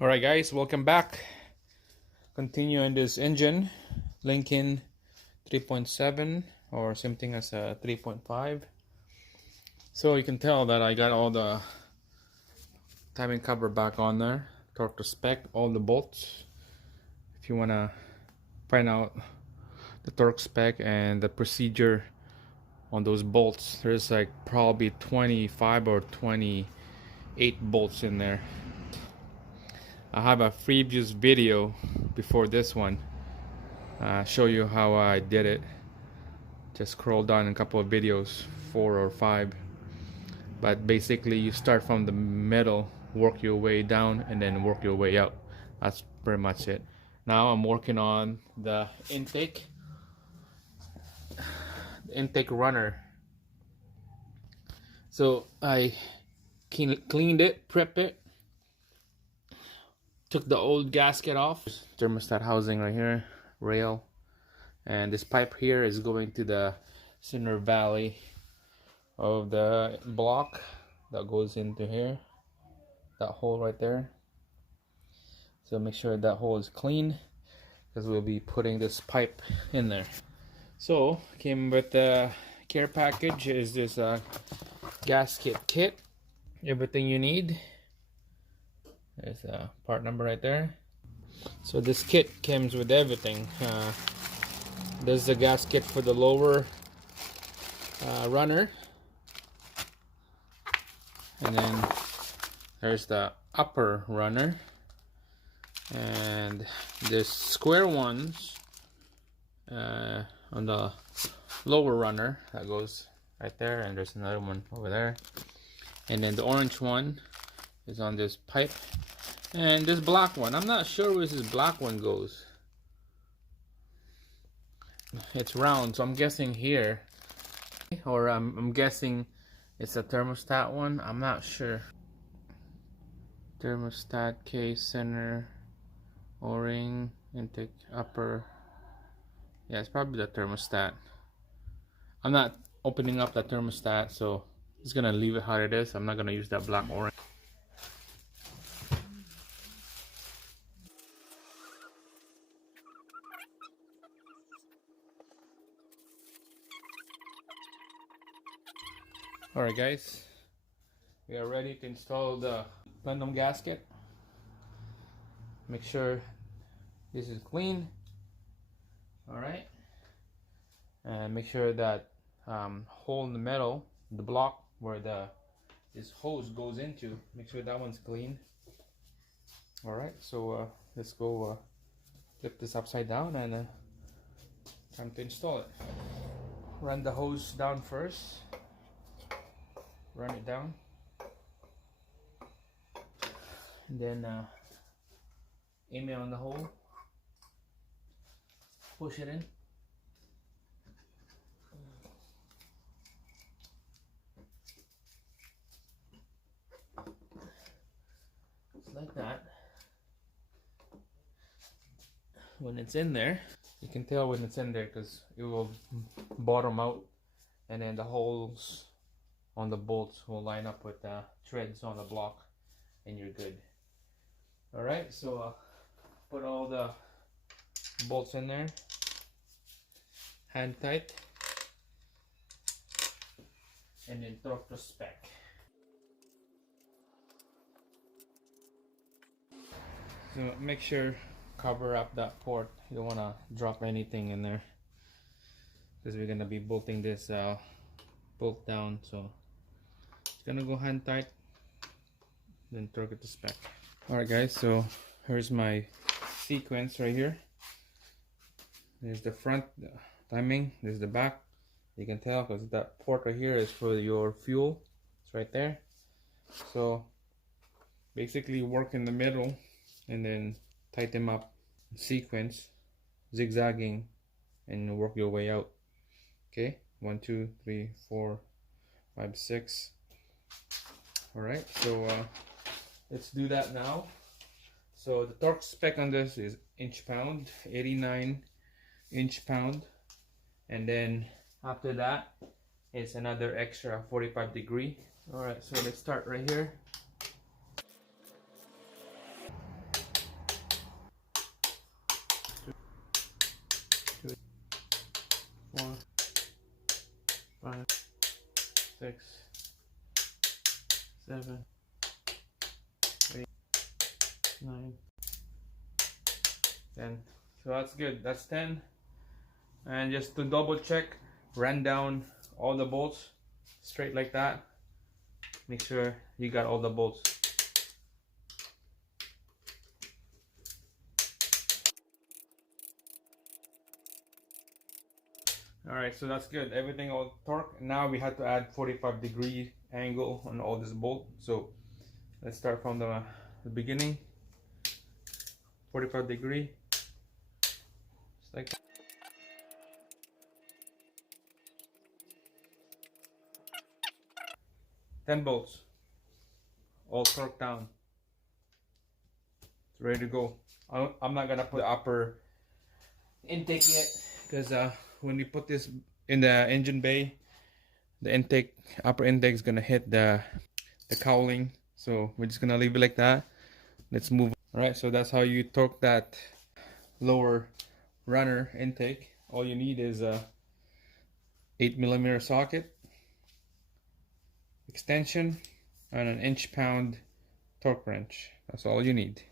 Alright guys, welcome back. Continue on this engine, Lincoln 3.7 or something as a 3.5. So you can tell that I got all the timing cover back on there, torque to spec, all the bolts. If you want to find out the torque spec and the procedure on those bolts, there's like probably 25 or 28 bolts in there. I have a previous video before this one, show you how I did it. Just scroll down a couple of videos, 4 or 5. But basically you start from the middle, work your way down, and then work your way out. That's pretty much it. Now I'm working on the intake runner. So I cleaned it, prepped it, took the old gasket off, thermostat housing right here, rail, and this pipe here is going to the center valley of the block that goes into here, that hole right there. So make sure that hole is clean because we'll be putting this pipe in there. So came with the care package is this gasket kit, everything you need. There's a part number right there. So this kit comes with everything. There's the gasket for the lower runner, and then there's the upper runner, and there's square ones on the lower runner that goes right there, and there's another one over there, and then the orange one is on this pipe. And this black one, I'm not sure where this black one goes. It's round, so I'm guessing here. Or I'm guessing it's a thermostat one. I'm not sure. Thermostat case, center, O-ring, intake, upper. Yeah, it's probably the thermostat. I'm not opening up the thermostat, so I'm just gonna leave it how it is. I'm not gonna use that black O-ring. Alright guys, we are ready to install the plenum gasket. Make sure this is clean. Alright, and make sure that hole in the middle, the block where this hose goes into, make sure that one's clean. Alright, so let's go flip this upside down and time to install it. Run the hose down first. Run it down, and then aim it on the hole, push it in, just like that. When it's in there, you can tell when it's in there because it will bottom out, and then the holes on the bolts will line up with the threads on the block, and you're good. Alright, so put all the bolts in there, hand tight, and then torque to spec. So make sure cover up that port. You don't want to drop anything in there because we're gonna be bolting this bolt down. So it's gonna go hand tight, then torque it to spec. Alright guys, so here's my sequence right here. There's the front timing, there's the back. You can tell because that port right here is for your fuel. It's right there. So basically work in the middle and then tighten them up in sequence, zigzagging, and work your way out. Okay, 1 2 3 4 5 6. Alright, so let's do that now. So the torque spec on this is inch-pound, 89 inch-pound, and then after that it's another extra 45 degree. Alright, so let's start right here. 4, 5, 6, 7, 8, 9, 10. So that's good. That's 10. And just to double check, run down all the bolts straight like that. Make sure you got all the bolts. Alright, so that's good. Everything all torque. Now we have to add 45-degree angle on all this bolt. So let's start from the beginning. 45-degree. Just like that. Ten bolts. All torqued down. It's ready to go. I'm not gonna put the upper intake yet, because when you put this in the engine bay, the upper intake is gonna hit the cowling. So we're just gonna leave it like that. Let's move. All right, so that's how you torque that lower runner intake. All you need is a 8mm socket, extension, and an inch-pound torque wrench. That's all you need.